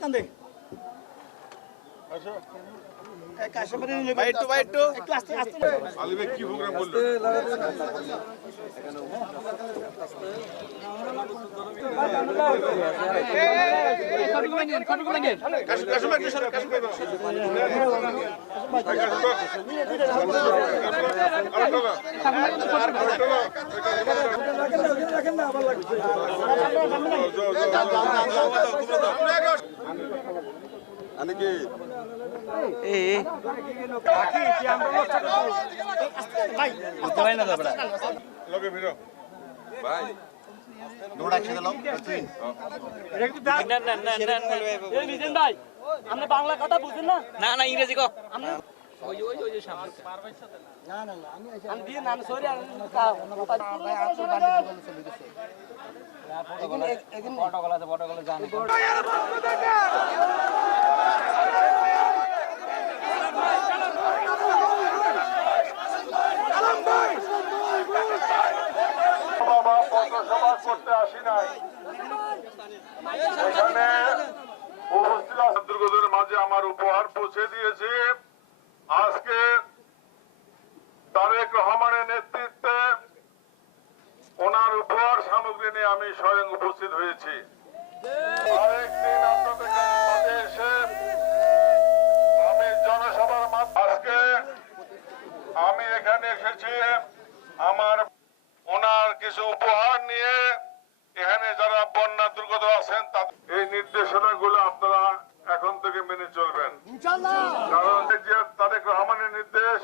কান্দে কি প্রোগ্রাম বললো কি বাংলা কথা বুঝেন না? না না ইংরেজি কো করতে আসি নাই এখানে উপস্থিত দুর্গদের মাঝে আমার উপহার পৌঁছে দিয়েছি। আজকে তারেক রহমানের নেতৃত্বে ওনার উপহার সামগ্রী নিয়ে আমি স্বয়ং উপস্থিত হয়েছি। আরেকদিন আপনাদের মাঝে এসে আমি জনসভার মাধ্যমে আজকে আমি এখানে এসেছি আমার ওনার কিছু উপহার নিয়ে। এখানে যারা বন্যা দুর্গত আছেন এই নির্দেশনাগুলো আপনারা এখন থেকে মেনে চলবেন, কারণ যে তারেক রহমানের নির্দেশ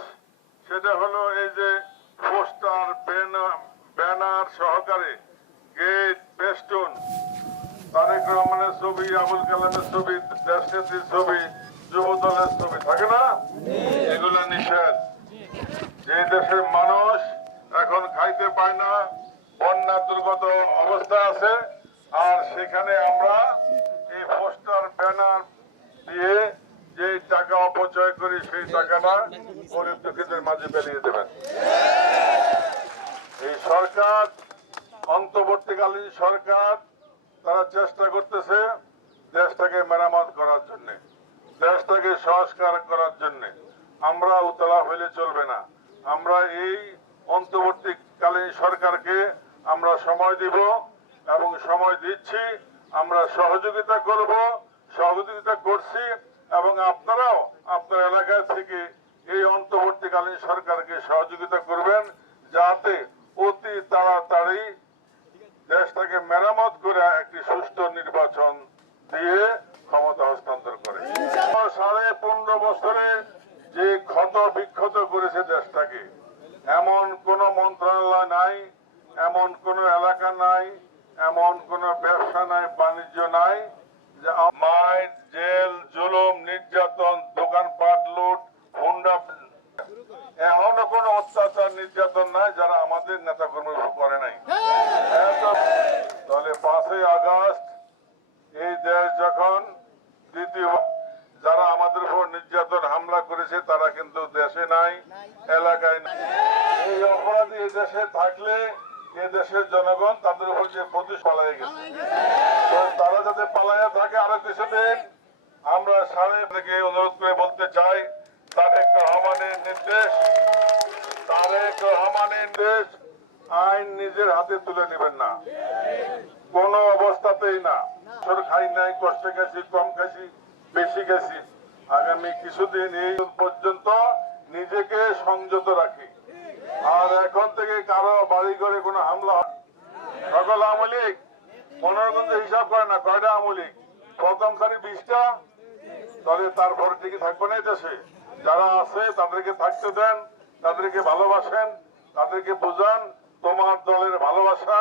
সেটা হলো এই যে পোস্টার ব্যানার সহকারে গেট পেস্টুন তারেক রহমানের ছবি, আবুল কালামের ছবি, দেশনেত্রীর ছবি, যুব দলের ছবি থাকে না, এগুলো নিষেধ। যে দেশের মানুষ এখন খাইতে পায় না, বন্যা দুর্গত অবস্থা আছে, আর সেখানে আমরা এই পোস্টার ব্যানার দিয়ে যে টাকা অপচয় করি সেই টাকাটা গরিব দুঃখীদের মাঝে বেরিয়ে দেবেন। এই সরকার অন্তর্বর্তীকালীন সরকার তারা চেষ্টা করতেছে দেশটাকে মেরামত করার জন্য, দেশটাকে সংস্কার করার জন্য। আমরা উতলা হইলে চলবে না। আমরা এই অন্তর্বর্তীকালীন সরকারকে আমরা সময় দিব এবং সময় দিচ্ছি। আমরা সহযোগিতা করব, সহযোগিতা করছি, এবং আপনারাও আপনার এলাকা থেকে এই অন্তর্বর্তীকালীন সরকারকে সহযোগিতা করবেন যাতে অতি তাড়াতাড়ি দেশটাকে মেরামত করে একটি সুষ্ঠু নির্বাচন দিয়ে ক্ষমতা হস্তান্তর করে। 15.5 বছরে যে ক্ষত বিক্ষত করেছে দেশটাকে, এমন কোন মন্ত্রণালয় নাই, এমন কোন এলাকা নাই, এমন কোন ব্যবসা নাই, বাণিজ্য নাই যে মাইর জেল জুলুম নির্যাতন দোকানপাট লুট হুন্ডা এখনো কোন অত্যাচার নির্যাতন নাই যারা আমাদের নেতা কর্মী করে নাই। তাহলে 5ই আগস্ট এই দেশ যখন দ্বিতীয় যারা আমাদের উপর নির্যাতন হামলা করেছে তারা কিন্তু দেশে নাই, এলাকায় নাই। এই অপরাধী এই দেশে থাকলে এই দেশের জনগণ তাদের উপর যে প্রতিশোধ পালায় গেছে, তারা যাতে পালাইয়া থাকে আরো কিছুদিন। আমরা সামনে থেকে অনুরোধ করে বলতে চাই, তারেক রহমানের নির্দেশ আইন নিজের হাতে তুলে নেবেন না, কোন অবস্থাতেই না। খাই নাই, কষ্টে গেছি, কম খাইছি, বেশি গেছি, আগামী কিছুদিন এই পর্যন্ত নিজেকে সংযত রাখি। আর এখন থেকে কারো বাড়ি ঘরে কোনো হামলা সকল আওয়ামী লীগ 15 হিসাব করে না, কয়টা আওয়ামী লীগ প্রথম সারি 20টা, তাহলে তারপর থেকে থাকবে না দেশে। যারা আছে তাদেরকে থাকতে দেন, তাদেরকে ভালোবাসেন, তাদেরকে বোঝান তোমার দলের ভালোবাসা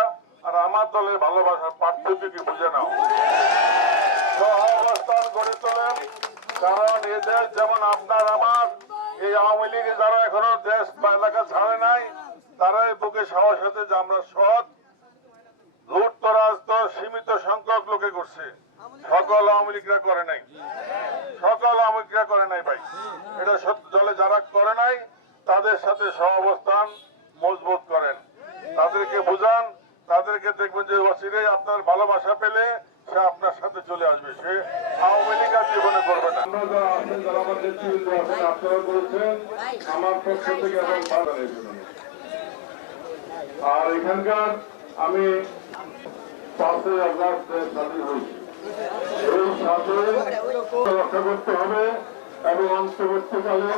আর আমার দলের ভালোবাসার পার্থক্য কি বুঝে নাও। অবস্থান গড়ে তোলেন, কারণ এ দেশ যেমন আপনার আমার, এই আওয়ামী লীগে যারা এখনো দেশ বা এলাকা ছাড়ে নাই তারাই বুকে সাহস আছে যে আমরা সৎ লুটতরাজ তো সীমিত সংখ্যক লোকে করছে, সকল আওয়ামী লীগরা করে নাই, সকল আওয়ামী লীগরা করে নাই ভাই। এটা সত্য। দলে যারা করে নাই তাদের সাথে সহাবস্থান মজবুত করেন, তাদেরকে বুঝান, তাদেরকে দেখবেন যে অচিরেই আপনার ভালোবাসা পেলে সে আপনার সাথে চলে আসবে, সে আওয়ামী লীগ আর জীবনে করবে না। আমরা যারা আছেন, যারা আমার নেতৃবৃন্দ আছেন, আপনারা বলছেন আমার পক্ষ থেকে এবং বাজারের জন্য। আর এখানকার আমি 5ই আগস্ট স্বাধীন হয়েছি, এই সাথে রক্ষা করতে হবে এবং অন্তর্বর্তীকালে